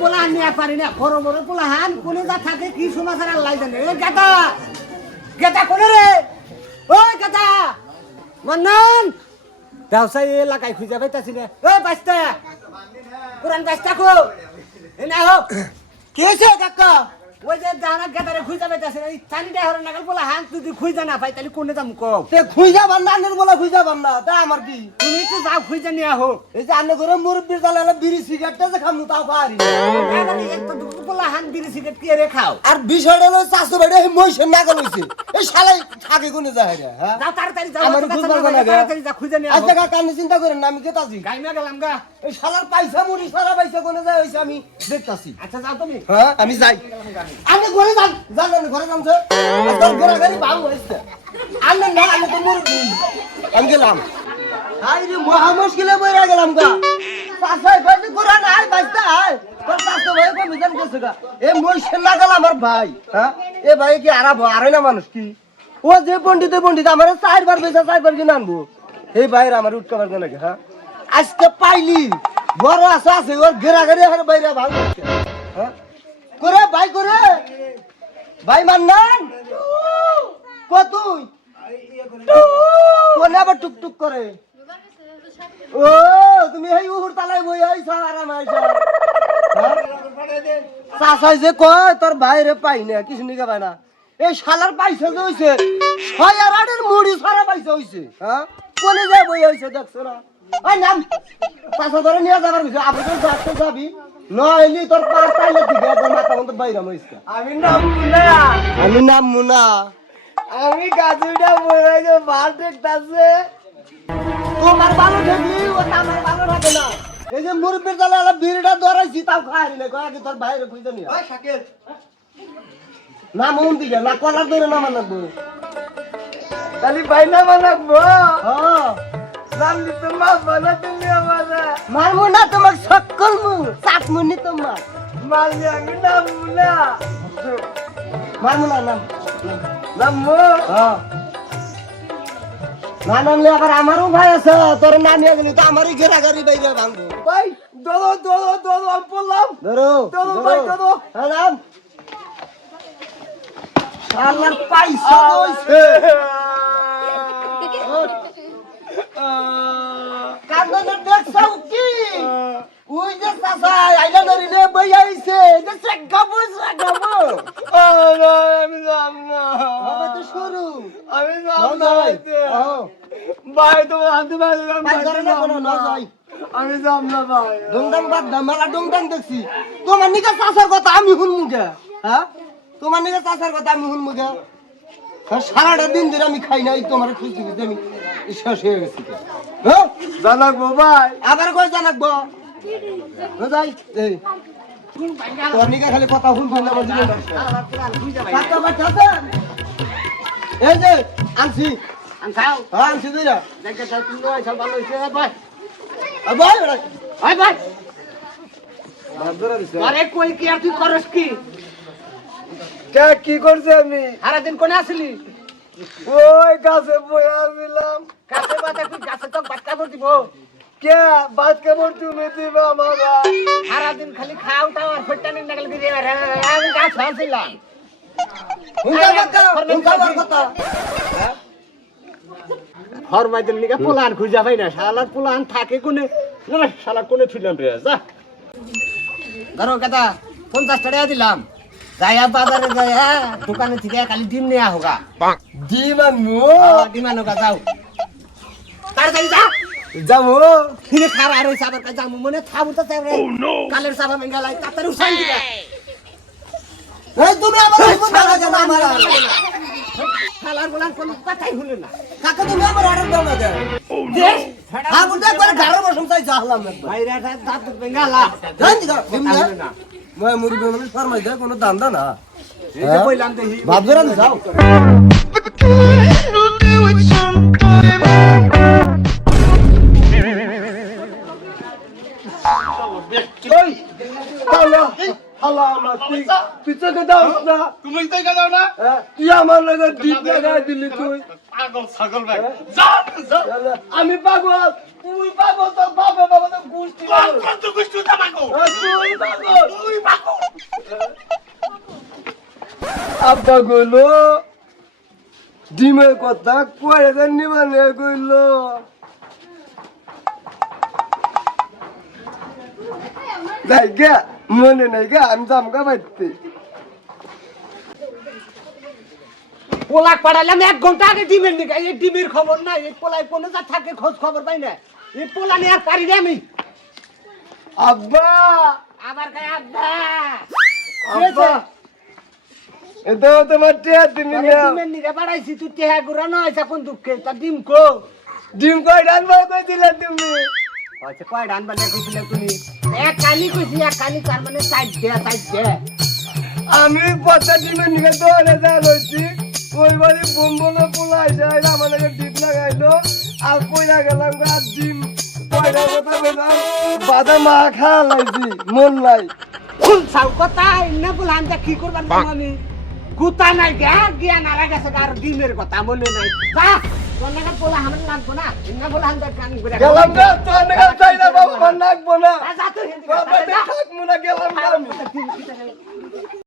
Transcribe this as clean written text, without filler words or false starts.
পোলা নিয়ে পারি না বড় বড় পোলা হান কোনে যা থাকে কি সমাচার আল্লাহ জানে এ গেদা গেদা কোনে রে ওই গেদা মান্নান ব্যবসায়ী এলাকায় খুঁজে পাইতাছি না ওই বাস্তা পুরান বাস্তা কো এ না হোক কি হয়েছে কাকা ওই যে জানা গেদারে খুঁজে পাইতাছি না এই চানিটা হরে নাগাল পোলা হান তুই খুঁজে না পাই তাহলে কোনে যাম কও তে খুঁজা বান্নানের বলা খুঁজা বান্না তা আমার কি তুমি তো যাও খুঁজে নিয়ে আহো এই যে আন্নে করে মুরব্বির জালালে বিড়ি সিগারেটটা যে খামু তাও খাওয়ারি একটা দুটো পোলা হান বিড়ি সিগারেট কি রে খাও আর বিষয়টা হলো চাষু বেড়ে এই মহিষের নাগল হইছে এই শালাই থাকে কোনে যায় রে হ্যাঁ যাও তাড়াতাড়ি যাও আমার খুঁজ পারবে না তাড়াতাড়ি যা খুঁজে নিয়ে আহো আচ্ছা কাকা আপনি চিন্তা করেন না আমি কেতাছি গাইমা গেলাম গা এই শালার পয়সা মুড়ি সারা পয়সা কোনে যায় হইছে আমি দেখতাছি আচ্ছা যাও তুমি হ্যাঁ আমি যাই আপনি ঘরে যান যান আপনি ঘরে যান স্যার আপনার ঘোরাঘুরি ভাঙ হয়েছে আপনি না আমি তো মুরব্বি আমি গেলাম হাই রে মহা মুশকিলে পড়ে গেলাম গা পাশায় পাশে ঘোরা নাই বাইস্তা আয় তোর পাশে ভাই কো মিজান গেছে গা এ মহিষের নাগাল আমার ভাই হ্যাঁ এ ভাই কি আরে না মানুষ কি ও যে পণ্ডিত আমার চারবার পয়সা চারবার কিনে আনবো এই ভাইয়ের আমার উৎকাবার কেন হ্যাঁ আজকে পাইলি বড় আশা আছে ওর ঘেরাঘেরি আর বাইরে ভাঙ হ্যাঁ করে ভাই করে ভাই মান্নান কতুই কোনে আবার টুকটুক করে ও তুমি এই উহুর তালাই বই আইছ আরাম আইছ চাচাই যে কয় তোর বাইরে পাই না কিছু নিকে পাই না এই শালার পাইছে যে হইছে 6 আর 8 এর মুড়ি সারা পাইছে হইছে হ্যাঁ কোনে যায় বই হইছে দেখছ না ওই নাম চাচা ধরে নিয়ে যাবার হইছে আপনি তো যাচ্ছে যাবি নইলি তোর পার তাইলে দিকে একদম মাথা বন্ধ বাইরে মইছে আমি নাম মুনা আমি গাজুটা বলে যে মার দেখতাছে তোমার ভালো ঠেকলি ও আমার ভালো থাকে না এই যে মুরব্বির জালে আলা বিড়িটা ধরাইছি তাও খাইলি না কয় কি তোর বাইরে খুঁজে নিয়া ওই শাকিল না মন দিকে না কলার ধরে নামা লাগবো খালি বাইনা বানাবো হ্যাঁ জানলি তো মাছ বানা তুমি আমার মারমু না তোমার সকল মু সাত মুনি তোমার মাল আমি নামবো না মারমু না নাম নামবো হ্যাঁ না নামলে আবার আমারও ভাই আছে তোর না নিয়ে গেলি তো আমারই ঘেরাঘেরি বাইরে ভাঙবো ভাই দোদো আমি বললাম ধরো দোদো ভাই দোদো হ্যাঁ নাম শালার পয়সা হইছে কান্দনের দেখছাও কি ওই যে চাচা আইলা ধরিলে বই আইছে যে চেকাবো আমি যাব না হবে তো শুরু আমি যাব না ভাই তো আনতে পারলাম আমি যাব না ভাই ডংডাং বাদ মেলা ডংডাং দেখছি তোমার নিকা চাচার কথা আমি শুনমু গে হ্যাঁ তোমার নিকা চাচার কথা আমি শুনমু গে সারাটা দিন ধরে আমি খাই নাই তোমার খুঁজতে খুঁজতে আমি শেষ হয়ে গেছি হ্যাঁ জানাকবো ভাই আবার কই জানাকবো যাই এই তোর নিকা খালি কথা শুনবো না আমার জীবন কাটা বাটা এই যে আনছি আনছাও হ্যাঁ আনছি দিরা দেখে তাই তুমি আইছা ভালো হইছে ভাই ভাই ভাই ভাই বাদরা দিছে আরে কই কি আর তুই করস কি কে কি করছে আমি সারা দিন কোনে আসলি ওই গাছে বইয়া দিলাম গাছে বাতা তুই গাছে তো বাটকা করে দিব কে বাদ কেমন তুমি দিবা আমারা সারা দিন খালি খাও টাও আর ফটটা নিন নাগলে দিয়ে আমি গাছ ফালছিলাম হুঙ্কাবার কথা ফরমাইদের নিকে পোলান খুঁজা পাই না শালার পোলান থাকে কোনে না শালা কোনে থুইলাম রে যা ধরো কথা 50 টাকা দিলাম যাইয়া বাজারে যাইয়া দোকানে থেকে খালি ডিম নিয়ে হোগা ডিম আনমু ডিম আনোগা যাও তাড়াতাড়ি যা যাবো ফিরে খারা আর সাবার কা যামু মনে থাবু তো চাই রে কালের সাবা মেঙ্গালাই তাড়াতাড়ি উঠাই দিবা এই তুমি আমার কথা জানা আমার শালার পোলান কোন কথাই হলো না কাকা তুমি আমার অর্ডার দাও না দে দেখ হ্যাঁ বুঝতে করে ঘরে বসম চাই জাহলাম না বাইরে দাঁত মেঙ্গালা জান দিগা ডিম না মই মুড়ি বেমনি ফরমাই দে কোনো দান্দা না এই যে কইলাম দেখি ভাবজরা যাও ওই তালা হালা আমার তুই থেকে দাও না তুমি তাই গাও না তুই আমার লগে ডিপ লাগাই দিলি তুই পাগল ছাগল ভাই যা আমি পাগল তুই পাগল তো বাবা বাবা তো গুষ্টি পাগল কত গুষ্টি জামাগো তুই পাগল তুই পাগল আব্বা কইলো ডিমের কথা কয়ে দেন নিবানে কইলো যাই গে মনে নাই গে আমি জামগা বাইতে পোলাক পাড়াইলাম 1 ঘন্টা আগে ডিমের নিকা এই ডিমের খবর নাই এই পোলাই কোন যা থাকে খোঁজ খবর পাই না এই পোলা নিয়ে আর পারি না আমি আব্বা আবার গায় আব্বা আব্বা এটা তোমার টিয়া তুমি নাও ডিমের নিকা বাড়াইছি তুই টেহা গুড়া নয় কোন দুঃখে তা ডিম কো ডিম কই রানবা কই দিলা তুমি আচ্ছা কয় ডান বালে কইছিলে তুমি এক কালি কইছি এক কালি তার মানে সাইড দে আমি পচা ডিমের নিকে দৌড়ে যা লইছি ওই বাড়ি বোম্বনে পোলাই যায় আমার লাগে ডিম লাগাইলো আর কইরা গেলাম আর ডিম কয়টা কথা বললাম বাদা মা খা লাইছি মন নাই ফুল সাউ কথা ইন্না বলহান তা কি করবার জানো আমি গুতা নাই গিয়া নারা গেছে আর ডিমের কথা মনে নাই যা তোর পোলা হামন লাগবো না ইন্না বলহান তা কান করে গেলাম না তোর নাকি চাই না বাবা মন লাগবো না যা তুই বাবা থাকবো না গেলাম না আমি